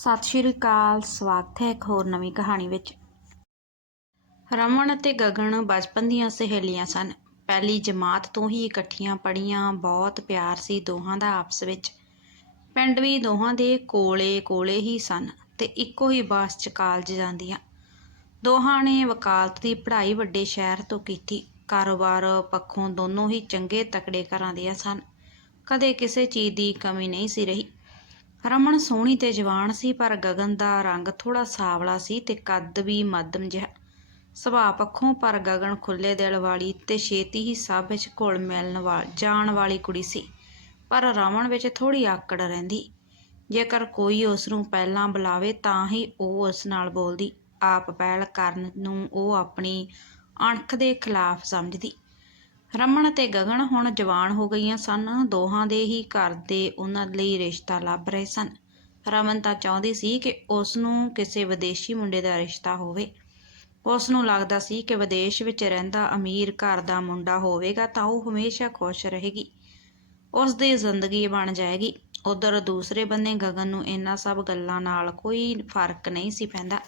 ਸਤਿ ਸ਼੍ਰੀ ਅਕਾਲ, ਸਵਾਗਤ ਹੈ ਇੱਕ ਹੋਰ ਨਵੀਂ ਕਹਾਣੀ ਵਿੱਚ। ਰਮਨ ਅਤੇ ਗਗਨ ਬਚਪਨ ਦੀਆਂ ਸਹੇਲੀਆਂ ਸਨ। ਪਹਿਲੀ ਜਮਾਤ ਤੋਂ ਹੀ ਇਕੱਠੀਆਂ ਪੜ੍ਹੀਆਂ, ਬਹੁਤ ਪਿਆਰ ਸੀ ਦੋਹਾਂ ਦਾ ਆਪਸ ਵਿੱਚ। ਪਿੰਡ ਵੀ ਦੋਹਾਂ ਦੇ ਕੋਲੇ ਕੋਲੇ ਹੀ ਸਨ ਤੇ ਇੱਕੋ ਹੀ ਬੱਸ 'ਚ ਕਾਲਜ ਜਾਂਦੀਆਂ। ਦੋਹਾਂ ਨੇ ਵਕਾਲਤ ਦੀ ਪੜ੍ਹਾਈ ਵੱਡੇ ਸ਼ਹਿਰ ਤੋਂ ਕੀਤੀ। ਕਾਰੋਬਾਰ ਪੱਖੋਂ ਦੋਨੋਂ ਹੀ ਚੰਗੇ ਤਕੜੇ ਘਰਾਂ ਦੀਆਂ ਸਨ। ਕਦੇ ਕਿਸੇ ਚੀਜ਼ ਦੀ ਕਮੀ ਨਹੀਂ ਸੀ ਰਹੀ। ਰਮਨ ਸੋਹਣੀ ਤੇ ਜਵਾਨ ਸੀ, ਪਰ ਗਗਨ ਦਾ ਰੰਗ ਥੋੜਾ ਸਾਵਲਾ ਸੀ ਤੇ ਕੱਦ ਵੀ ਮੱਧਮ ਜਿਹਾ। ਸੁਭਾਅ ਪੱਖੋਂ ਪਰ ਗਗਨ ਖੁੱਲੇ ਦਿਲ ਵਾਲੀ ਤੇ ਛੇਤੀ ਹੀ ਸਭ ਵਿੱਚ ਘੁਲ ਮਿਲਣ ਵਾਲ, ਜਾਣ ਵਾਲੀ ਕੁੜੀ ਸੀ। ਪਰ ਰਮਨ ਵਿੱਚ ਥੋੜੀ ਆਕੜ ਰਹਿੰਦੀ। ਜੇਕਰ ਕੋਈ ਉਸ ਨੂੰ ਪਹਿਲਾਂ ਬੁਲਾਵੇ ਤਾਂ ਹੀ ਉਹ ਉਸ ਨਾਲ ਬੋਲਦੀ। ਆਪ ਪਹਿਲ ਕਰਨ ਨੂੰ ਉਹ ਆਪਣੀ ਅਣਖ ਦੇ ਖਿਲਾਫ ਸਮਝਦੀ। ਰਮਨ ਅਤੇ ਗਗਨ ਹੁਣ ਜਵਾਨ ਹੋ ਗਈਆਂ ਸਨ। ਦੋਹਾਂ ਦੇ ਹੀ ਘਰ ਦੇ ਉਹਨਾਂ ਲਈ ਰਿਸ਼ਤਾ ਲੱਭ ਰਹੇ ਸਨ। ਰਮਨ ਤਾਂ ਚਾਹੁੰਦੀ ਸੀ ਕਿ ਉਸ ਨੂੰ ਕਿਸੇ ਵਿਦੇਸ਼ੀ ਮੁੰਡੇ ਦਾ ਰਿਸ਼ਤਾ ਹੋਵੇ। ਉਸ ਨੂੰ ਲੱਗਦਾ ਸੀ ਕਿ ਵਿਦੇਸ਼ ਵਿੱਚ ਰਹਿੰਦਾ ਅਮੀਰ ਘਰ ਦਾ ਮੁੰਡਾ ਹੋਵੇਗਾ ਤਾਂ ਉਹ ਹਮੇਸ਼ਾ ਖੁਸ਼ ਰਹੇਗੀ। ਉਸ ਦੀ ਜ਼ਿੰਦਗੀ ਬਣ ਜਾਏਗੀ। ਉਧਰ ਦੂਸਰੇ ਬੰਨੇ ਗਗਨ ਨੂੰ ਇਹਨਾਂ ਸਭ ਗੱਲਾਂ ਨਾਲ ਕੋਈ ਫ਼ਰਕ ਨਹੀਂ ਸੀ ਪੈਂਦਾ।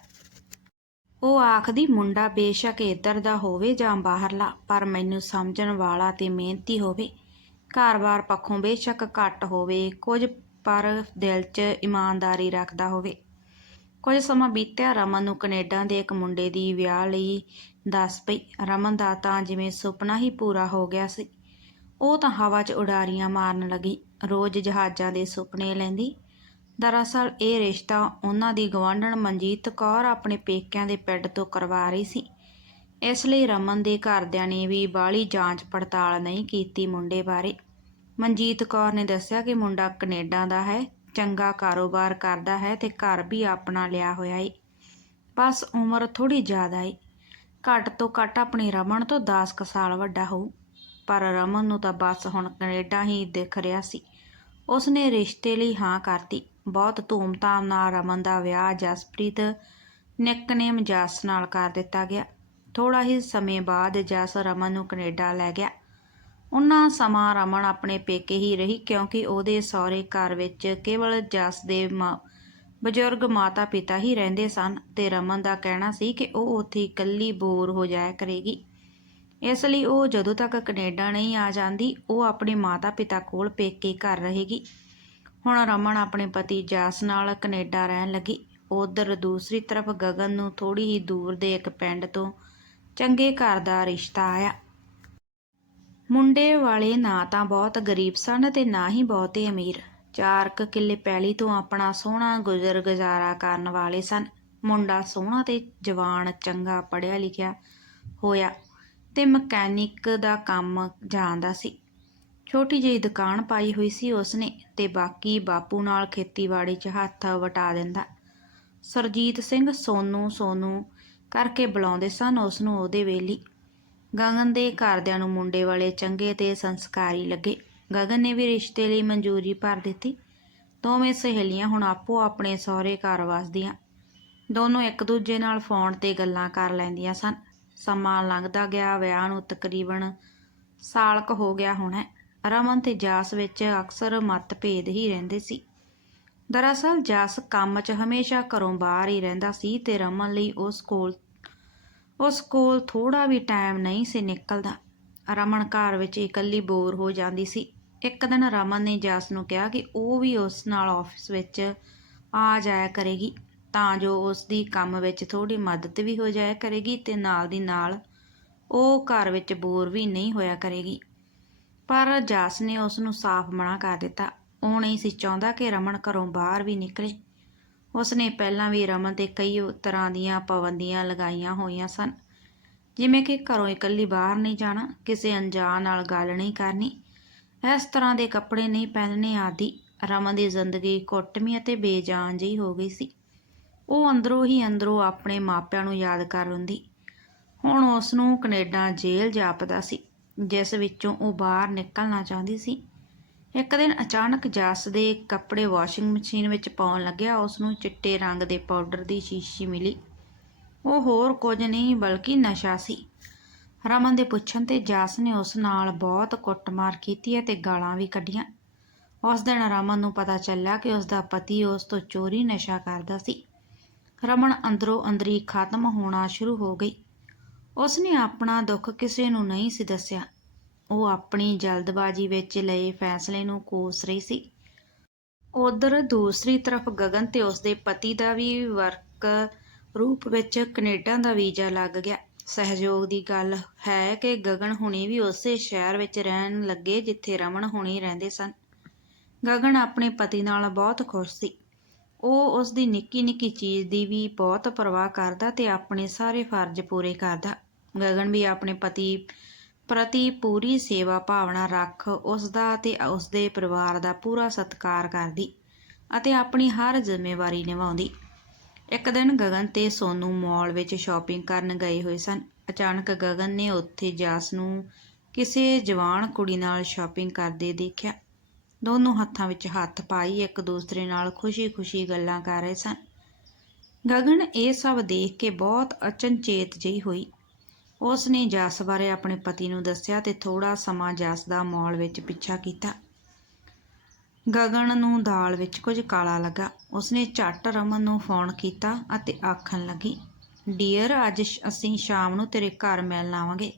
ਉਹ ਆਖਦੀ, ਮੁੰਡਾ ਬੇਸ਼ੱਕ ਇੱਧਰ ਦਾ ਹੋਵੇ ਜਾਂ ਬਾਹਰਲਾ, ਪਰ ਮੈਨੂੰ ਸਮਝਣ ਵਾਲਾ ਤੇ ਮਿਹਨਤੀ ਹੋਵੇ। ਘਰ-ਬਾਰ ਪੱਖੋਂ ਬੇਸ਼ੱਕ ਘੱਟ ਹੋਵੇ, ਕੁਝ ਪਰ ਦਿਲ 'ਚ ਇਮਾਨਦਾਰੀ ਰੱਖਦਾ ਹੋਵੇ। ਕੁਝ ਸਮਾਂ ਬੀਤਿਆ, ਰਮਨ ਨੂੰ ਕੈਨੇਡਾ ਦੇ ਇੱਕ ਮੁੰਡੇ ਦੀ ਵਿਆਹ ਲਈ ਦੱਸ ਪਈ। ਰਮਨ ਦਾ ਤਾਂ ਜਿਵੇਂ ਸੁਪਨਾ ਹੀ ਪੂਰਾ ਹੋ ਗਿਆ ਸੀ। ਉਹ ਤਾਂ ਹਵਾ 'ਚ ਉਡਾਰੀਆਂ ਮਾਰਨ ਲੱਗੀ। ਰੋਜ਼ ਜਹਾਜ਼ਾਂ ਦੇ ਸੁਪਨੇ ਲੈਂਦੀ। ਦਰਅਸਲ ਇਹ ਰਿਸ਼ਤਾ ਉਹਨਾਂ ਦੀ ਗਵਾਂਢਣ ਮਨਜੀਤ ਕੌਰ ਆਪਣੇ ਪੇਕਿਆਂ ਦੇ ਪਿੰਡ ਤੋਂ ਕਰਵਾ ਰਹੀ ਸੀ। ਇਸ ਲਈ ਰਮਨ ਦੇ ਘਰਦਿਆਂ ਨੇ ਵੀ ਬਾਹਲੀ ਜਾਂਚ ਪੜਤਾਲ ਨਹੀਂ ਕੀਤੀ ਮੁੰਡੇ ਬਾਰੇ। ਮਨਜੀਤ ਕੌਰ ਨੇ ਦੱਸਿਆ ਕਿ ਮੁੰਡਾ ਕੈਨੇਡਾ ਦਾ ਹੈ, ਚੰਗਾ ਕਾਰੋਬਾਰ ਕਰਦਾ ਹੈ ਤੇ ਘਰ ਵੀ ਆਪਣਾ ਲਿਆ ਹੋਇਆ ਏ। ਬਸ ਉਮਰ ਥੋੜੀ ਜ਼ਿਆਦਾ ਏ। ਘੱਟ ਤੋਂ ਘੱਟ ਆਪਣੀ ਰਮਨ ਤੋਂ 10 ਕੁ ਸਾਲ ਵੱਡਾ ਹੋਊ। ਪਰ ਰਮਨ ਨੂੰ ਤਾਂ ਬਸ ਹੁਣ ਕੈਨੇਡਾ ਹੀ ਦਿਖ ਰਿਹਾ ਸੀ। ਉਸਨੇ ਰਿਸ਼ਤੇ ਲਈ ਹਾਂ ਕਰਤੀ। ਬਹੁਤ ਧੂਮ-ਧਾਮ ਨਾਲ ਰਮਨ ਦਾ ਵਿਆਹ ਜਸਪ੍ਰੀਤ ਨਿਕਨੇਮ ਜਸ ਨਾਲ ਕਰ ਦਿੱਤਾ ਗਿਆ। ਥੋੜ੍ਹਾ ਹੀ ਸਮੇਂ ਬਾਅਦ ਜਸ ਰਮਨ ਨੂੰ ਕੈਨੇਡਾ ਲੈ ਗਿਆ। ਉਹਨਾਂ ਸਮਾਂ ਰਮਨ ਆਪਣੇ ਪੇਕੇ ਹੀ ਰਹੀ ਕਿਉਂਕਿ ਉਹਦੇ ਸਹੁਰੇ ਘਰ ਵਿੱਚ ਕੇਵਲ ਜਸ ਦੇ ਮਾਂ, ਬਜ਼ੁਰਗ ਮਾਤਾ ਪਿਤਾ ਹੀ ਰਹਿੰਦੇ ਸਨ ਤੇ ਰਮਨ ਦਾ ਕਹਿਣਾ ਸੀ ਕਿ ਉਹ ਉੱਥੇ ਇਕੱਲੀ ਬੋਰ ਹੋ ਜਾਇਆ ਕਰੇਗੀ। ਇਸ ਲਈ ਉਹ ਜਦੋਂ ਤੱਕ ਕੈਨੇਡਾ ਨਹੀਂ ਆ ਜਾਂਦੀ, ਉਹ ਆਪਣੇ ਮਾਤਾ ਪਿਤਾ ਕੋਲ ਪੇਕੇ ਘਰ ਰਹੇਗੀ। ਹੁਣ ਰਮਨ ਆਪਣੇ ਪਤੀ ਜਸ ਨਾਲ ਕੈਨੇਡਾ ਰਹਿਣ ਲੱਗੀ। ਉਧਰ ਦੂਸਰੀ ਤਰਫ ਗਗਨ ਨੂੰ ਥੋੜੀ ਹੀ ਦੂਰ ਦੇ ਇੱਕ ਪਿੰਡ ਤੋਂ ਚੰਗੇ ਘਰ ਦਾ ਰਿਸ਼ਤਾ ਆਇਆ। ਮੁੰਡੇ ਵਾਲੇ ਨਾ ਤਾਂ ਬਹੁਤ ਗਰੀਬ ਸਨ ਤੇ ਨਾ ਹੀ ਬਹੁਤੇ ਅਮੀਰ। ਚਾਰ ਕੁ ਕਿੱਲੇ ਪੈਲੀ ਤੋਂ ਆਪਣਾ ਸੋਹਣਾ ਗੁਜ਼ਰ ਗੁਜ਼ਾਰਾ ਕਰਨ ਵਾਲੇ ਸਨ। ਮੁੰਡਾ ਸੋਹਣਾ ਤੇ ਜਵਾਨ ਚੰਗਾ ਪੜਿਆ ਲਿਖਿਆ ਹੋਇਆ ਤੇ ਮਕੈਨਿਕ ਦਾ ਕੰਮ ਜਾਣਦਾ ਸੀ। ਛੋਟੀ ਜਿਹੀ ਦੁਕਾਨ ਪਾਈ ਹੋਈ ਸੀ ਉਸਨੇ ਤੇ ਬਾਕੀ ਬਾਪੂ ਨਾਲ ਖੇਤੀਬਾੜੀ 'ਚ ਹੱਥ ਵਟਾ ਦਿੰਦਾ। ਸਰਜੀਤ ਸਿੰਘ ਸੋਨੂ ਸੋਨੂ ਕਰਕੇ ਬੁਲਾਉਂਦੇ ਸਨ ਉਸ ਨੂੰ ਉਹਦੇ ਵੇਲੀ। ਗਗਨ ਦੇ ਘਰਦਿਆਂ ਨੂੰ ਮੁੰਡੇ ਵਾਲੇ ਚੰਗੇ ਤੇ ਸੰਸਕਾਰੀ ਲੱਗੇ। ਗਗਨ ਨੇ ਵੀ ਰਿਸ਼ਤੇ ਲਈ ਮਨਜ਼ੂਰੀ ਭਰ ਦਿੱਤੀ। ਦੋਵੇਂ ਸਹੇਲੀਆਂ ਹੁਣ ਆਪੋ ਆਪਣੇ ਸਹੁਰੇ ਘਰ ਵਸਦੀਆਂ। ਦੋਨੋਂ ਇੱਕ ਦੂਜੇ ਨਾਲ ਫੋਨ ਤੇ ਗੱਲਾਂ ਕਰ ਲੈਂਦੀਆਂ ਸਨ। ਸਮਾਂ ਲੰਘਦਾ ਗਿਆ, ਵਿਆਹ ਨੂੰ ਤਕਰੀਬਨ ਸਾਲ ਕੁ ਹੋ ਗਿਆ ਹੋਣਾ ਰਮਨ ਤੇ ਜਾਸ ਵਿੱਚ ਅਕਸਰ ਮਤਭੇਦ ਹੀ ਰਹਿੰਦੇ ਸੀ। ਦਰਅਸਲ ਜਾਸ ਕੰਮ 'ਚ ਹਮੇਸ਼ਾ ਘਰੋਂ ਬਾਹਰ ਹੀ ਰਹਿੰਦਾ ਸੀ ਤੇ ਰਮਨ ਲਈ ਉਸ ਕੋਲ ਉਸ ਕੋਲ ਥੋੜਾ ਵੀ ਟਾਈਮ ਨਹੀਂ ਸੀ ਨਿਕਲਦਾ। ਰਮਨ ਘਰ ਵਿੱਚ ਇਕੱਲੀ ਬੋਰ ਹੋ ਜਾਂਦੀ ਸੀ। ਇੱਕ ਦਿਨ ਰਮਨ ਨੇ ਜਾਸ ਨੂੰ ਕਿਹਾ ਕਿ ਉਹ ਵੀ ਉਸ ਨਾਲ ਆਫਿਸ ਵਿੱਚ ਆ ਜਾਇਆ ਕਰੇਗੀ, ਤਾਂ ਜੋ ਉਸ ਦੀ ਕੰਮ ਵਿੱਚ ਥੋੜੀ ਮਦਦ ਵੀ ਹੋ ਜਾਇਆ ਕਰੇਗੀ ਤੇ ਨਾਲ ਦੀ ਨਾਲ ਉਹ ਘਰ ਵਿੱਚ ਬੋਰ ਵੀ ਨਹੀਂ ਹੋਇਆ ਕਰੇਗੀ। ਪਰ ਜਾਸ ਨੇ ਉਸ ਨੂੰ ਸਾਫ਼ ਮਨਾ ਕਰ ਦਿੱਤਾ। ਉਹ ਨਹੀਂ ਸੀ ਚਾਹੁੰਦਾ ਕਿ ਰਮਨ ਘਰੋਂ ਬਾਹਰ ਵੀ ਨਿਕਲੇ। ਉਸ ਨੇ ਪਹਿਲਾਂ ਵੀ ਰਮਨ ਤੇ ਕਈ ਤਰ੍ਹਾਂ ਦੀਆਂ ਪਾਬੰਦੀਆਂ ਲਗਾਈਆਂ ਹੋਈਆਂ ਸਨ। ਜਿਵੇਂ ਕਿ ਘਰੋਂ ਇਕੱਲੀ ਬਾਹਰ ਨਹੀਂ ਜਾਣਾ, ਕਿਸੇ ਅਣਜਾਣ ਨਾਲ ਗੱਲ ਨਹੀਂ ਕਰਨੀ। ਇਸ ਤਰ੍ਹਾਂ ਦੇ ਕੱਪੜੇ ਨਹੀਂ ਪਹਿਨਣੇ ਆਦਿ ਰਮਨ ਦੀ ਜ਼ਿੰਦਗੀ ਕੁੱਟਮੀ ਅਤੇ ਬੇਜਾਨ ਜਿਹੀ ਹੋ ਗਈ ਸੀ। ਉਹ ਅੰਦਰੋਂ ਹੀ ਅੰਦਰੋਂ ਆਪਣੇ ਮਾਪਿਆਂ ਨੂੰ ਯਾਦ ਕਰ ਹੁੰਦੀ ਹੁਣ ਉਸ ਨੂੰ ਕੈਨੇਡਾ ਜੇਲ੍ਹ ਜਾਪਦਾ ਸੀ। ਜਿਸ ਵਿੱਚੋਂ ਉਹ ਬਾਹਰ ਨਿਕਲਣਾ ਚਾਹੁੰਦੀ ਸੀ। ਇੱਕ ਦਿਨ ਅਚਾਨਕ ਜਸ ਦੇ ਕੱਪੜੇ ਵਾਸ਼ਿੰਗ ਮਸ਼ੀਨ ਵਿੱਚ ਪਾਉਣ ਲੱਗਿਆ। ਉਸ ਨੂੰ ਚਿੱਟੇ ਰੰਗ ਦੇ ਪਾਊਡਰ ਦੀ ਸ਼ੀਸ਼ੀ ਮਿਲੀ। ਉਹ ਹੋਰ ਕੁਝ ਨਹੀਂ, ਬਲਕਿ ਨਸ਼ਾ ਸੀ। ਰਮਨ ਦੇ ਪੁੱਛਣ ਤੇ ਜਸ ਨੇ ਉਸ ਨਾਲ ਬਹੁਤ ਕੁੱਟਮਾਰ ਕੀਤੀ ਅਤੇ ਗਾਲਾਂ ਵੀ ਕੱਢੀਆਂ। ਉਸ ਦਿਨ ਰਮਨ ਨੂੰ ਪਤਾ ਚੱਲਿਆ ਕਿ ਉਸ ਦਾ ਪਤੀ ਉਸ ਤੋਂ ਚੋਰੀ ਨਸ਼ਾ ਕਰਦਾ ਸੀ। ਰਮਨ ਅੰਦਰੋਂ ਅੰਦਰੀ ਖਤਮ ਹੋਣਾ ਸ਼ੁਰੂ ਹੋ ਗਈ। ਉਸ ਨੇ ਆਪਣਾ ਦੁੱਖ ਕਿਸੇ ਨੂੰ ਨਹੀਂ ਸੀ ਦੱਸਿਆ। ਉਹ ਆਪਣੀ ਜਲਦਬਾਜ਼ੀ ਵਿੱਚ ਲਏ ਫੈਸਲੇ ਨੂੰ ਕੋਸ ਰਹੀ ਸੀ। ਉਧਰ ਦੂਸਰੀ ਤਰਫ ਗਗਨ ਤੇ ਉਸਦੇ ਪਤੀ ਦਾ ਵੀ ਵਰਕ ਰੂਪ ਵਿੱਚ ਕੈਨੇਡਾ ਦਾ ਵੀਜ਼ਾ ਲੱਗ ਗਿਆ। ਸਹਿਯੋਗ ਦੀ ਗੱਲ ਹੈ ਕਿ ਗਗਨ ਹੁਣੀ ਵੀ ਉਸੇ ਸ਼ਹਿਰ ਵਿੱਚ ਰਹਿਣ ਲੱਗੇ ਜਿੱਥੇ ਰਮਨ ਹੁਣੀ ਰਹਿੰਦੇ ਸਨ। ਗਗਨ ਆਪਣੇ ਪਤੀ ਨਾਲ ਬਹੁਤ ਖੁਸ਼ ਸੀ। ਉਹ ਉਸ ਦੀ ਨਿੱਕੀ ਨਿੱਕੀ ਚੀਜ਼ ਦੀ ਵੀ ਬਹੁਤ ਪਰਵਾਹ ਕਰਦਾ ਤੇ ਆਪਣੇ ਸਾਰੇ ਫਰਜ਼ ਪੂਰੇ ਕਰਦਾ। ਗਗਨ ਵੀ ਆਪਣੇ ਪਤੀ, ਪ੍ਰਤੀ ਪੂਰੀ ਸੇਵਾ ਭਾਵਨਾ ਰੱਖ ਉਸ ਦਾ ਤੇ ਉਸ ਦੇ ਪਰਿਵਾਰ ਦਾ ਪੂਰਾ ਸਤਿਕਾਰ ਕਰਦੀ ਅਤੇ ਆਪਣੀ ਹਰ ਜ਼ਿੰਮੇਵਾਰੀ ਨਿਭਾਉਂਦੀ। ਇੱਕ ਦਿਨ ਗਗਨ ਤੇ ਸੋਨੂ ਮਾਲ ਵਿੱਚ ਸ਼ਾਪਿੰਗ ਕਰਨ ਗਏ ਹੋਏ ਸਨ। ਅਚਾਨਕ ਗਗਨ ਨੇ ਉੱਥੇ ਜਾਸ ਨੂੰ ਕਿਸੇ ਜਵਾਨ ਕੁੜੀ ਨਾਲ ਸ਼ਾਪਿੰਗ ਕਰਦੇ ਦੇਖਿਆ। ਦੋਨੋਂ ਹੱਥਾਂ ਵਿੱਚ ਹੱਥ ਪਾਈ ਇੱਕ ਦੂਸਰੇ ਨਾਲ ਖੁਸ਼ੀ-ਖੁਸ਼ੀ ਗੱਲਾਂ ਕਰ ਰਹੇ ਸਨ। ਗਗਨ ਇਹ ਸਭ ਦੇਖ ਕੇ ਬਹੁਤ ਅਚਨਚੇਤ ਜਿਹੀ ਹੋਈ। ਉਸ ਨੇ ਜਸ ਬਾਰੇ ਆਪਣੇ ਪਤੀ ਨੂੰ ਦੱਸਿਆ ਤੇ ਥੋੜਾ ਸਮਾਂ ਜਸ ਦਾ ਮੌਲ ਵਿੱਚ ਪਿੱਛਾ ਕੀਤਾ। ਗਗਨ ਨੂੰ ਦਾਲ ਵਿੱਚ ਕੁਝ ਕਾਲਾ ਲੱਗਾ। ਉਸਨੇ ਝੱਟ ਰਮਨ ਨੂੰ ਫੋਨ ਕੀਤਾ ਅਤੇ ਆਖਣ ਲੱਗੀ ਡੀਅਰ ਅੱਜ ਅਸੀਂ ਸ਼ਾਮ ਨੂੰ ਤੇਰੇ ਘਰ ਮਿਲਣ ਆਵਾਂਗੇ।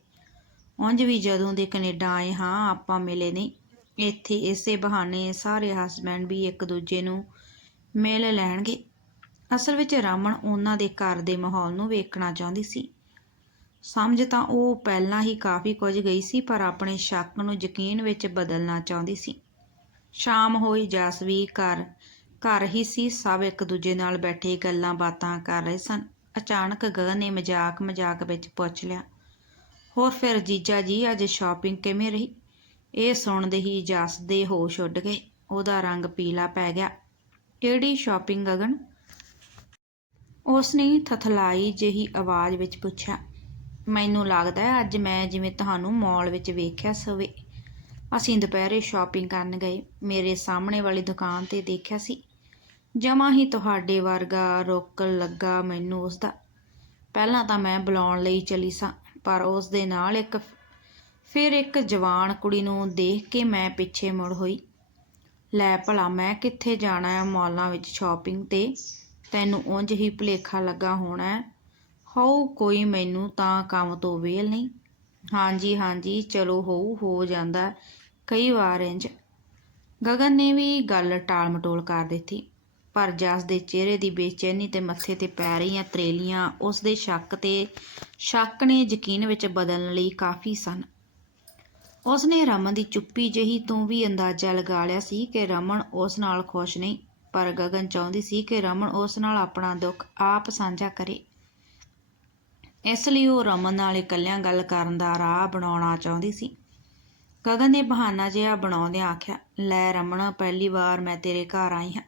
ਉਂਝ ਵੀ ਜਦੋਂ ਦੇ ਕੈਨੇਡਾ ਆਏ ਹਾਂ, ਆਪਾਂ ਮਿਲੇ ਨਹੀਂ। ਇੱਥੇ ਇਸੇ ਬਹਾਨੇ ਸਾਰੇ ਹਸਬੈਂਡ ਵੀ ਇੱਕ ਦੂਜੇ ਨੂੰ ਮਿਲ ਲੈਣਗੇ। ਅਸਲ ਵਿੱਚ ਰਮਨ ਉਹਨਾਂ ਦੇ ਘਰ ਦੇ ਮਾਹੌਲ ਨੂੰ ਵੇਖਣਾ ਚਾਹੁੰਦੀ ਸੀ। ਸਮਝ ਤਾਂ ਉਹ ਪਹਿਲਾਂ ਹੀ ਕਾਫੀ ਕੁਝ ਗਈ ਸੀ, ਪਰ ਆਪਣੇ ਸ਼ੱਕ ਨੂੰ ਯਕੀਨ ਵਿੱਚ ਬਦਲਣਾ ਚਾਹੁੰਦੀ ਸੀ। ਸ਼ਾਮ ਹੋਈ ਜਸ ਘਰ ਘਰ ਹੀ ਸੀ, ਸਭ ਇੱਕ ਦੂਜੇ ਨਾਲ ਬੈਠੇ ਗੱਲਾਂ ਬਾਤਾਂ ਕਰ ਰਹੇ ਸਨ। ਅਚਾਨਕ ਗਗਨ ਨੇ ਮਜ਼ਾਕ ਮਜ਼ਾਕ ਵਿੱਚ ਪੁੱਛ ਲਿਆ, ਹੋਰ ਫਿਰ ਜੀਜਾ ਜੀ, ਅੱਜ ਸ਼ਾਪਿੰਗ ਕਿਵੇਂ ਰਹੀ? ਇਹ ਸੁਣਦੇ ਹੀ ਜਸ ਦੇ ਹੋਸ਼ ਉੱਡ ਗਏ। ਉਹਦਾ ਰੰਗ ਪੀਲਾ ਪੈ ਗਿਆ। ਕਿਹੜੀ ਸ਼ਾਪਿੰਗ ਗਗਨ ਉਸਨੇ ਥਥਲਾਈ ਜਿਹੀ ਆਵਾਜ਼ ਵਿੱਚ ਪੁੱਛਿਆ, ਮੈਨੂੰ ਲੱਗਦਾ ਹੈ ਅੱਜ ਮੈਂ ਜਿਵੇਂ ਤੁਹਾਨੂੰ ਮਾਲ ਵਿੱਚ ਵੇਖਿਆ ਸਵੇ। ਅਸੀਂ ਦੁਪਹਿਰੇ ਸ਼ਾਪਿੰਗ ਕਰਨ ਗਏ। ਮੇਰੇ ਸਾਹਮਣੇ ਵਾਲੀ ਦੁਕਾਨ ਤੇ ਦੇਖਿਆ ਸੀ। ਜਮਾ ਹੀ ਤੁਹਾਡੇ ਵਰਗਾ ਰੋਕਣ ਲੱਗਾ ਮੈਨੂੰ ਉਸ ਦਾ ਪਹਿਲਾਂ ਤਾਂ ਮੈਂ ਬੁਲਾਉਣ ਲਈ ਚਲੀ ਸਾਂ, ਪਰ ਉਸ ਦੇ ਨਾਲ ਇੱਕ ਫਿਰ ਇੱਕ ਜਵਾਨ ਕੁੜੀ ਨੂੰ ਦੇਖ ਕੇ ਮੈਂ ਪਿੱਛੇ ਮੁੜ ਹੋਈ। ਲੈ ਭਲਾ, ਮੈਂ ਕਿੱਥੇ ਜਾਣਾ ਹੈ ਮਾਲਾਂ ਵਿੱਚ ਸ਼ਾਪਿੰਗ ਤੇ? ਤੈਨੂੰ ਉਂਝ ਹੀ ਭੁਲੇਖਾ ਲੱਗਾ ਹੋਣਾ ਹੈ? ਹੋਊ, ਕੋਈ ਮੈਨੂੰ ਤਾਂ ਕੰਮ ਤੋਂ ਵੇਲ ਨਹੀਂ। ਹਾਂਜੀ ਹਾਂਜੀ, ਚਲੋ, ਹੋਊ, ਹੋ ਜਾਂਦਾ ਕਈ ਵਾਰ ਇੰਜ ਗਗਨ ਨੇ ਵੀ ਗੱਲ ਟਾਲ ਮਟੋਲ ਕਰ ਦਿੱਤੀ, ਪਰ ਜਸ ਦੇ ਚਿਹਰੇ ਦੀ ਬੇਚੈਨੀ ਤੇ ਮੱਥੇ ਤੇ ਪੈ ਰਹੀਆਂ ਤਰੇਲੀਆਂ ਉਸ ਦੇ ਸ਼ੱਕ ਤੇ ਸ਼ੱਕ ਨੇ ਯਕੀਨ ਵਿੱਚ ਬਦਲਣ ਲਈ ਕਾਫੀ ਸਨ। ਉਸ ਨੇ ਰਮਨ ਦੀ ਚੁੱਪੀ ਜਿਹੀ ਤੋਂ ਵੀ ਅੰਦਾਜ਼ਾ ਲਗਾ ਲਿਆ ਸੀ ਕਿ ਰਮਨ ਉਸ ਨਾਲ ਖੁਸ਼ ਨਹੀਂ, ਪਰ ਗਗਨ ਚਾਹੁੰਦੀ ਸੀ ਕਿ ਰਮਨ ਉਸ ਨਾਲ ਆਪਣਾ ਦੁੱਖ ਆਪ ਸਾਂਝਾ ਕਰੇ। ਇਸ ਲਈ ਉਹ ਰਮਨ ਨਾਲ ਇਕੱਲਿਆਂ ਗੱਲ ਕਰਨ ਦਾ ਰਾਹ ਬਣਾਉਣਾ ਚਾਹੁੰਦੀ ਸੀ। ਗਗਨ ਨੇ ਬਹਾਨਾ ਜਿਹਾ ਬਣਾਉਂਦਿਆਂ ਆਖਿਆ, ਲੈ ਰਮਨ, ਪਹਿਲੀ ਵਾਰ ਮੈਂ ਤੇਰੇ ਘਰ ਆਈ ਹਾਂ।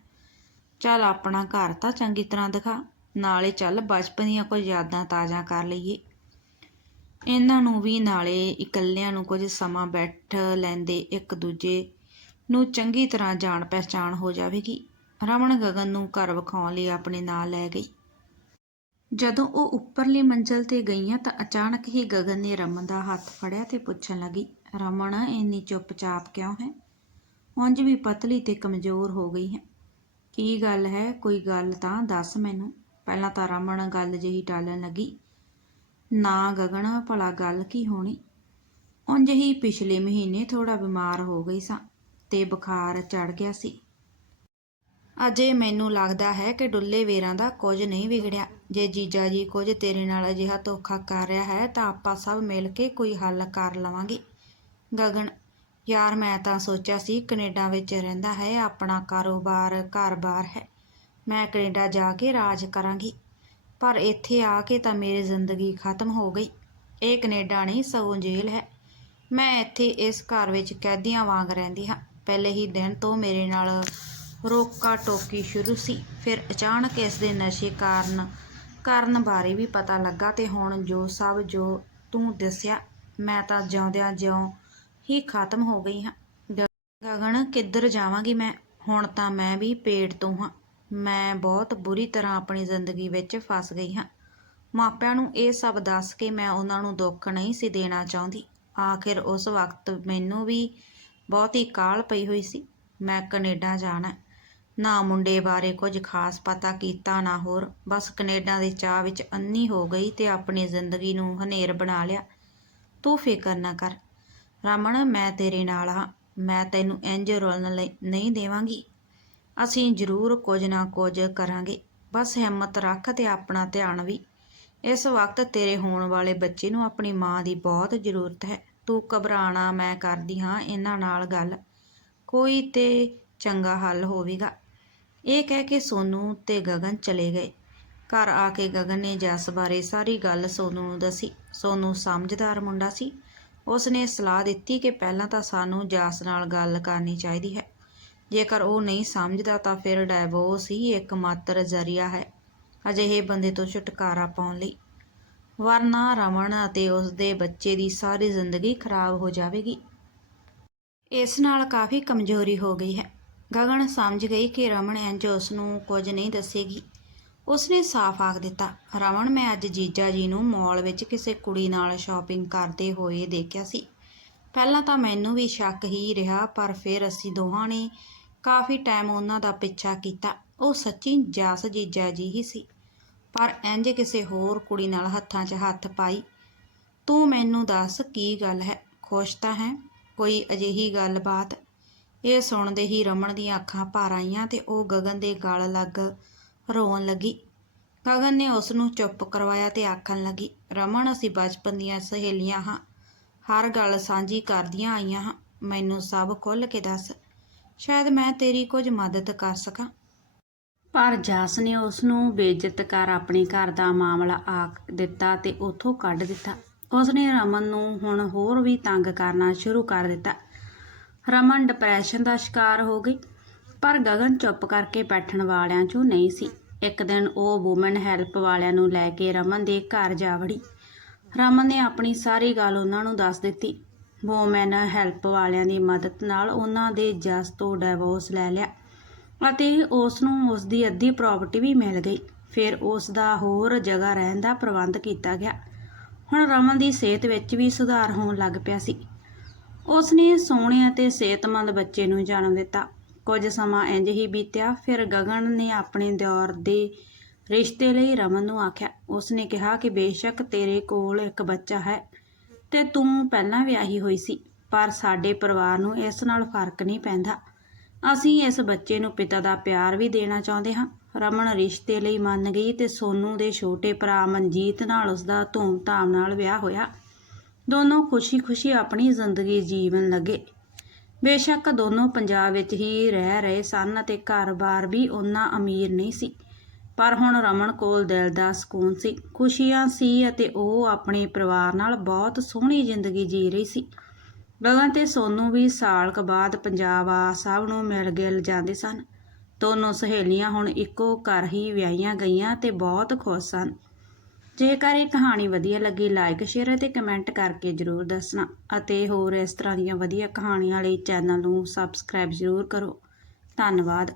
ਚੱਲ ਆਪਣਾ ਘਰ ਤਾਂ ਚੰਗੀ ਤਰ੍ਹਾਂ ਦਿਖਾ, ਨਾਲੇ ਚੱਲ ਬਚਪਨ ਦੀਆਂ ਕੁਝ ਯਾਦਾਂ ਤਾਜ਼ਾ ਕਰ ਲਈਏ। ਇਹਨਾਂ ਨੂੰ ਵੀ ਨਾਲੇ ਇਕੱਲਿਆਂ ਨੂੰ ਕੁਝ ਸਮਾਂ ਬੈਠ ਲੈਂਦੇ ਇੱਕ ਦੂਜੇ ਨੂੰ ਚੰਗੀ ਤਰ੍ਹਾਂ ਜਾਣ ਪਹਿਚਾਣ ਹੋ ਜਾਵੇਗੀ ਰਮਣ ਗਗਨ ਨੂੰ ਘਰ ਵਿਖਾਉਣ ਲਈ ਆਪਣੇ ਨਾਲ ਲੈ ਗਈ। ਜਦੋਂ ਉਹ ਉੱਪਰਲੀ ਮੰਜ਼ਲ ਤੇ ਗਈਆਂ ਤਾਂ ਅਚਾਨਕ ਹੀ ਗਗਨ ਨੇ ਰਮਨ ਦਾ ਹੱਥ ਫੜਿਆ ਤੇ ਪੁੱਛਣ ਲੱਗੀ, ਰਮਨ, ਇੰਨੀ ਚੁੱਪਚਾਪ ਕਿਉਂ ਹੈ? ਉਂਝ ਵੀ ਪਤਲੀ ਤੇ ਕਮਜ਼ੋਰ ਹੋ ਗਈ ਹੈ। ਕੀ ਗੱਲ ਹੈ? ਕੋਈ ਗੱਲ ਤਾਂ ਦੱਸ ਮੈਨੂੰ। ਪਹਿਲਾਂ ਤਾਂ ਰਮਨ ਗੱਲ ਜਿਹੀ ਟਾਲਣ ਲੱਗੀ। ਨਾ ਗਗਨ, ਭਲਾ ਗੱਲ ਕੀ ਹੋਣੀ? ਉਂਝ ਹੀ ਪਿਛਲੇ ਮਹੀਨੇ ਥੋੜਾ ਬਿਮਾਰ ਹੋ ਗਈ ਸਾਂ ਤੇ ਬੁਖਾਰ ਚੜ ਗਿਆ ਸੀ। ਅਜੇ ਮੈਨੂੰ ਲੱਗਦਾ ਹੈ ਕਿ ਡੁੱਲੇ ਵੇਰਾਂ ਦਾ ਕੁਝ ਨਹੀਂ ਵਿਗੜਿਆ। ਜੇ ਜੀਜਾ ਜੀ ਕੁਝ ਤੇਰੇ ਨਾਲ ਅਜਿਹਾ ਧੋਖਾ ਕਰ ਰਿਹਾ ਹੈ ਤਾਂ ਆਪਾਂ ਸਭ ਮਿਲ ਕੇ ਕੋਈ ਹੱਲ ਕਰ ਲਵਾਂਗੇ। ਗਗਨ, ਯਾਰ ਮੈਂ ਤਾਂ ਸੋਚਿਆ ਸੀ ਕੈਨੇਡਾ ਵਿੱਚ ਰਹਿੰਦਾ ਹੈ, ਆਪਣਾ ਕਾਰੋਬਾਰ ਘਰ-ਬਾਰ ਹੈ। ਮੈਂ ਕੈਨੇਡਾ ਜਾ ਕੇ ਰਾਜ ਕਰਾਂਗੀ। ਪਰ ਇੱਥੇ ਆ ਕੇ ਤਾਂ ਮੇਰੀ ਜ਼ਿੰਦਗੀ ਖਤਮ ਹੋ ਗਈ। ਇਹ ਕੈਨੇਡਾ ਨਹੀਂ, ਸਗੋਂ ਜੇਲ੍ਹ ਹੈ। ਮੈਂ ਇੱਥੇ ਇਸ ਘਰ ਵਿੱਚ ਕੈਦੀਆਂ ਵਾਂਗ ਰਹਿੰਦੀ ਹਾਂ। ਪਹਿਲੇ ਹੀ ਦਿਨ ਤੋਂ ਮੇਰੇ ਨਾਲ ਰੋਕਾ ਟੋਕੀ ਸ਼ੁਰੂ ਸੀ। ਫਿਰ ਅਚਾਨਕ ਇਸ ਦੇ ਨਸ਼ੇ ਕਾਰਨ, ਕਰਨ ਬਾਰੇ ਵੀ ਪਤਾ ਲੱਗਾ ਤੇ ਹੁਣ ਜੋ ਸਭ ਜੋ ਤੂੰ ਦੱਸਿਆ, ਮੈਂ ਤਾਂ ਜਿਉਂਦਿਆਂ ਜਿਉਂ ਹੀ ਖਤਮ ਹੋ ਗਈ ਹਾਂ। ਗਗਨ, ਕਿੱਧਰ ਜਾਵਾਂਗੀ ਮੈਂ? ਹੁਣ ਤਾਂ ਮੈਂ ਵੀ ਪੇਟ ਤੋਂ ਹਾਂ। ਮੈਂ ਬਹੁਤ ਬੁਰੀ ਤਰ੍ਹਾਂ ਆਪਣੀ ਜ਼ਿੰਦਗੀ ਵਿੱਚ ਫਸ ਗਈ ਹਾਂ। ਮਾਪਿਆਂ ਨੂੰ ਇਹ ਸਭ ਦੱਸ ਕੇ ਮੈਂ ਉਹਨਾਂ ਨੂੰ ਦੁੱਖ ਨਹੀਂ ਸੀ ਦੇਣਾ ਚਾਹੁੰਦੀ। ਆਖਿਰ ਉਸ ਵਕਤ ਮੈਨੂੰ ਵੀ ਬਹੁਤੀ ਕਾਲ ਪਈ ਹੋਈ ਸੀ। ਮੈਂ ਕੈਨੇਡਾ ਜਾਣਾ ਨਾ ਮੁੰਡੇ ਬਾਰੇ ਕੁਝ ਖਾਸ ਪਤਾ ਕੀਤਾ, ਨਾ ਹੋਰ। ਬਸ ਕੈਨੇਡਾ ਦੇ ਚਾਹ ਵਿੱਚ ਅੰਨੀ ਹੋ ਗਈ ਤੇ ਆਪਣੀ ਜ਼ਿੰਦਗੀ ਨੂੰ ਹਨੇਰ ਬਣਾ ਲਿਆ। ਤੂੰ ਫਿਕਰ ਨਾ ਕਰ। ਰਮਨ ਮੈਂ ਤੇਰੇ ਨਾਲ ਹਾਂ। ਮੈਂ ਤੈਨੂੰ ਇੰਜ ਰੋਲਣ ਲਈ ਨਹੀਂ ਦੇਵਾਂਗੀ। ਅਸੀਂ ਜ਼ਰੂਰ ਕੁਝ ਨਾ ਕੁਝ ਕਰਾਂਗੇ। ਬਸ ਹਿੰਮਤ ਰੱਖ ਤੇ ਆਪਣਾ ਧਿਆਨ ਵੀ। ਇਸ ਵਕਤ ਤੇਰੇ ਹੋਣ ਵਾਲੇ ਬੱਚੇ ਨੂੰ ਆਪਣੀ ਮਾਂ ਦੀ ਬਹੁਤ ਜ਼ਰੂਰਤ ਹੈ। ਤੂੰ ਘਬਰਾਣਾ ਮੈਂ ਕਰਦੀ ਹਾਂ ਇਹਨਾਂ ਨਾਲ ਗੱਲ। ਕੋਈ ਤੇ ਚੰਗਾ ਹੱਲ ਹੋਵੇਗਾ। ਇਹ ਕਹਿ ਕੇ ਸੋਨੂ ਤੇ ਗਗਨ ਚਲੇ ਗਏ। ਘਰ ਆ ਕੇ ਗਗਨ ਨੇ ਜਸ ਬਾਰੇ ਸਾਰੀ ਗੱਲ ਸੋਨੂ ਨੂੰ ਦੱਸੀ। ਸੋਨੂ ਸਮਝਦਾਰ ਮੁੰਡਾ ਸੀ। ਉਸ ਨੇ ਸਲਾਹ ਦਿੱਤੀ ਕਿ ਪਹਿਲਾਂ ਤਾਂ ਸਾਨੂੰ ਜਸ ਨਾਲ ਗੱਲ ਕਰਨੀ ਚਾਹੀਦੀ ਹੈ। ਜੇਕਰ ਉਹ ਨਹੀਂ ਸਮਝਦਾ ਤਾਂ ਫਿਰ ਡਾਈਵੋਰਸ ਹੀ ਇੱਕਮਾਤਰ ਜ਼ਰੀਆ ਹੈ, ਅਜਿਹੇ ਬੰਦੇ ਤੋਂ ਛੁਟਕਾਰਾ ਪਾਉਣ ਲਈ। ਵਰਨਾ ਰਮਣ ਅਤੇ ਉਸ ਦੇ ਬੱਚੇ ਦੀ ਸਾਰੀ ਜ਼ਿੰਦਗੀ ਖਰਾਬ ਹੋ ਜਾਵੇਗੀ। ਇਸ ਨਾਲ ਕਾਫੀ ਕਮਜ਼ੋਰੀ ਹੋ ਗਈ ਹੈ। ਗਗਨ ਸਮਝ ਗਈ ਕਿ ਰਮਨ ਇੰਜ ਉਸ ਨੂੰ ਕੁਝ ਨਹੀਂ ਦੱਸੇਗੀ। ਉਸਨੇ ਸਾਫ਼ ਆਖ ਦਿੱਤਾ, ਰਮਨ, ਮੈਂ ਅੱਜ ਜੀਜਾ ਜੀ ਨੂੰ ਮਾਲ ਵਿੱਚ ਕਿਸੇ ਕੁੜੀ ਨਾਲ ਸ਼ਾਪਿੰਗ ਕਰਦੇ ਹੋਏ ਦੇਖਿਆ ਸੀ। ਪਹਿਲਾਂ ਤਾਂ ਮੈਨੂੰ ਵੀ ਸ਼ੱਕ ਹੀ ਰਿਹਾ, ਪਰ ਫਿਰ ਅਸੀਂ ਦੋਹਾਂ ਨੇ ਕਾਫੀ ਟਾਈਮ ਉਹਨਾਂ ਦਾ ਪਿੱਛਾ ਕੀਤਾ। ਉਹ ਸੱਚੀ ਜਸ ਜੀਜਾ ਜੀ ਹੀ ਸੀ। ਪਰ ਇੰਜ ਕਿਸੇ ਹੋਰ ਕੁੜੀ ਨਾਲ ਹੱਥਾਂ 'ਚ ਹੱਥ ਪਾਈ, ਤੂੰ ਮੈਨੂੰ ਦੱਸ ਕੀ ਗੱਲ ਹੈ? ਖੁਸ਼ ਤਾਂ ਹੈ? ਕੋਈ ਅਜਿਹੀ ਗੱਲਬਾਤ? ਇਹ ਸੁਣਦੇ ਹੀ ਰਮਨ ਦੀਆਂ ਅੱਖਾਂ ਭਰ ਆਈਆਂ ਤੇ ਉਹ ਗਗਨ ਦੇ ਗਲ ਲੱਗ ਰੋਣ ਲੱਗੀ। ਗਗਨ ਨੇ ਉਸ ਨੂੰ ਚੁੱਪ ਕਰਵਾਇਆ ਤੇ ਆਖਣ ਲੱਗੀ, ਰਮਨ, ਅਸੀਂ ਬਚਪਨ ਦੀਆਂ ਸਹੇਲੀਆਂ ਹਾਂ। ਹਰ ਗੱਲ ਸਾਂਝੀ ਕਰਦੀਆਂ ਆਈਆਂ ਹਾਂ। ਮੈਨੂੰ ਸਭ ਖੁੱਲ੍ਹ ਕੇ ਦੱਸ। ਸ਼ਾਇਦ ਮੈਂ ਤੇਰੀ ਕੁਝ ਮਦਦ ਕਰ ਸਕਾਂ। ਪਰ ਜਸ ਨੇ ਉਸ ਨੂੰ ਬੇਇੱਜ਼ਤ ਕਰ ਆਪਣੇ ਘਰ ਦਾ ਮਾਮਲਾ ਆਖ ਦਿੱਤਾ ਤੇ ਉਥੋਂ ਕੱਢ ਦਿੱਤਾ। ਉਸ ਨੇ ਰਮਨ ਨੂੰ ਹੁਣ ਹੋਰ ਵੀ ਤੰਗ ਕਰਨਾ ਸ਼ੁਰੂ ਕਰ ਦਿੱਤਾ। ਰਮਨ ਡਿਪਰੈਸ਼ਨ ਦਾ ਸ਼ਿਕਾਰ ਹੋ ਗਈ, ਪਰ ਗਗਨ ਚੁੱਪ ਕਰਕੇ ਬੈਠਣ ਵਾਲਿਆਂ 'ਚੋਂ ਨਹੀਂ ਸੀ। ਇੱਕ ਦਿਨ ਉਹ ਔਮਨ ਹੈਲਪ ਵਾਲਿਆਂ ਨੂੰ ਲੈ ਕੇ ਰਮਨ ਦੇ ਘਰ ਜਾ ਵੜੀ। ਰਮਨ ਨੇ ਆਪਣੀ ਸਾਰੀ ਗੱਲ ਉਹਨਾਂ ਨੂੰ ਦੱਸ ਦਿੱਤੀ। ਵੋਮੈਨ ਹੈਲਪ ਵਾਲਿਆਂ ਦੀ ਮਦਦ ਨਾਲ ਉਹਨਾਂ ਦੇ ਜਸ ਤੋਂ ਡਿਵੋਰਸ ਲੈ ਲਿਆ ਅਤੇ ਉਸ ਨੂੰ ਉਸ ਦੀ ਅੱਧੀ ਪ੍ਰਾਪਰਟੀ ਵੀ ਮਿਲ ਗਈ। ਫਿਰ ਉਸ ਦਾ ਹੋਰ ਜਗ੍ਹਾ ਰਹਿਣ ਦਾ ਪ੍ਰਬੰਧ ਕੀਤਾ ਗਿਆ। ਹੁਣ ਰਮਨ ਦੀ ਸਿਹਤ ਵਿੱਚ ਵੀ ਸੁਧਾਰ ਹੋਣ ਲੱਗ ਪਿਆ ਸੀ। ਉਸ ਨੇ ਸੋਹਣੇ ਅਤੇ ਸਿਹਤਮੰਦ ਬੱਚੇ ਨੂੰ ਜਨਮ ਦਿੱਤਾ। ਕੁਝ ਸਮਾਂ ਇੰਜ ਹੀ ਬੀਤਿਆ, ਫਿਰ ਗਗਨ ਨੇ ਆਪਣੇ ਦੌਰ ਦੇ ਰਿਸ਼ਤੇ ਲਈ ਰਮਨ ਨੂੰ ਆਖਿਆ। ਉਸ ਨੇ ਕਿਹਾ ਕਿ ਬੇਸ਼ੱਕ ਤੇਰੇ ਕੋਲ ਇੱਕ ਬੱਚਾ ਹੈ। ਤੇ ਤੂੰ ਪਹਿਲਾਂ ਵਿਆਹੀ ਹੋਈ ਸੀ, ਪਰ ਸਾਡੇ ਪਰਿਵਾਰ ਨੂੰ ਇਸ ਨਾਲ ਫ਼ਰਕ ਨਹੀਂ ਪੈਂਦਾ। ਅਸੀਂ ਇਸ ਬੱਚੇ ਨੂੰ ਪਿਤਾ ਦਾ ਪਿਆਰ ਵੀ ਦੇਣਾ ਚਾਹੁੰਦੇ ਹਾਂ। ਰਮਨ ਰਿਸ਼ਤੇ ਲਈ ਮੰਨ ਗਈ ਤੇ ਸੋਨੂ ਦੇ ਛੋਟੇ ਭਰਾ ਮਨਜੀਤ ਨਾਲ ਉਸ ਦਾ ਧੂਮ-ਧਾਮ ਨਾਲ ਵਿਆਹ ਹੋਇਆ। ਦੋਨੋਂ ਖੁਸ਼ੀ-ਖੁਸ਼ੀ ਆਪਣੀ ਜ਼ਿੰਦਗੀ ਜੀਵਨ ਲੱਗੇ। ਬੇਸ਼ੱਕ ਦੋਨੋਂ ਪੰਜਾਬ ਵਿੱਚ ਹੀ ਰਹਿ ਰਹੇ ਸਨ ਅਤੇ ਘਰ-ਬਾਰ ਵੀ ਉਹਨਾਂ ਅਮੀਰ ਨਹੀਂ ਸੀ। ਪਰ ਹੁਣ ਰਮਨ ਕੋਲ ਦਿਲ ਦਾ ਸਕੂਨ ਸੀ। ਖੁਸ਼ੀਆਂ ਸੀ ਅਤੇ ਉਹ ਆਪਣੇ ਪਰਿਵਾਰ ਨਾਲ ਬਹੁਤ ਸੋਹਣੀ ਜ਼ਿੰਦਗੀ ਜੀ ਰਹੀ ਸੀ। ਗਗਨ ਤੇ ਸੋਨੂ ਵੀ ਸਾਲ ਕ ਬਾਅਦ ਪੰਜਾਬ ਆ ਸਭ ਨੂੰ ਮਿਲ ਗਿਲ ਜਾਂਦੇ ਸਨ। ਦੋਨੋਂ ਸਹੇਲੀਆਂ ਹੁਣ ਇੱਕੋ ਘਰ ਹੀ ਵਿਆਹੀਆਂ ਗਈਆਂ ਤੇ ਬਹੁਤ ਖੁਸ਼ ਸਨ। ਜੇਕਰ ਇਹ ਕਹਾਣੀ ਵਧੀਆ ਲੱਗੀ ਲਾਈਕ ਸ਼ੇਅਰ ਅਤੇ ਕਮੈਂਟ ਕਰਕੇ ਜਰੂਰ ਦੱਸਣਾ ਅਤੇ ਹੋਰ ਇਸ ਤਰ੍ਹਾਂ ਦੀਆਂ ਵਧੀਆ ਕਹਾਣੀਆਂ ਲਈ ਚੈਨਲ ਨੂੰ ਸਬਸਕ੍ਰਾਈਬ ਜਰੂਰ ਕਰੋ। ਧੰਨਵਾਦ।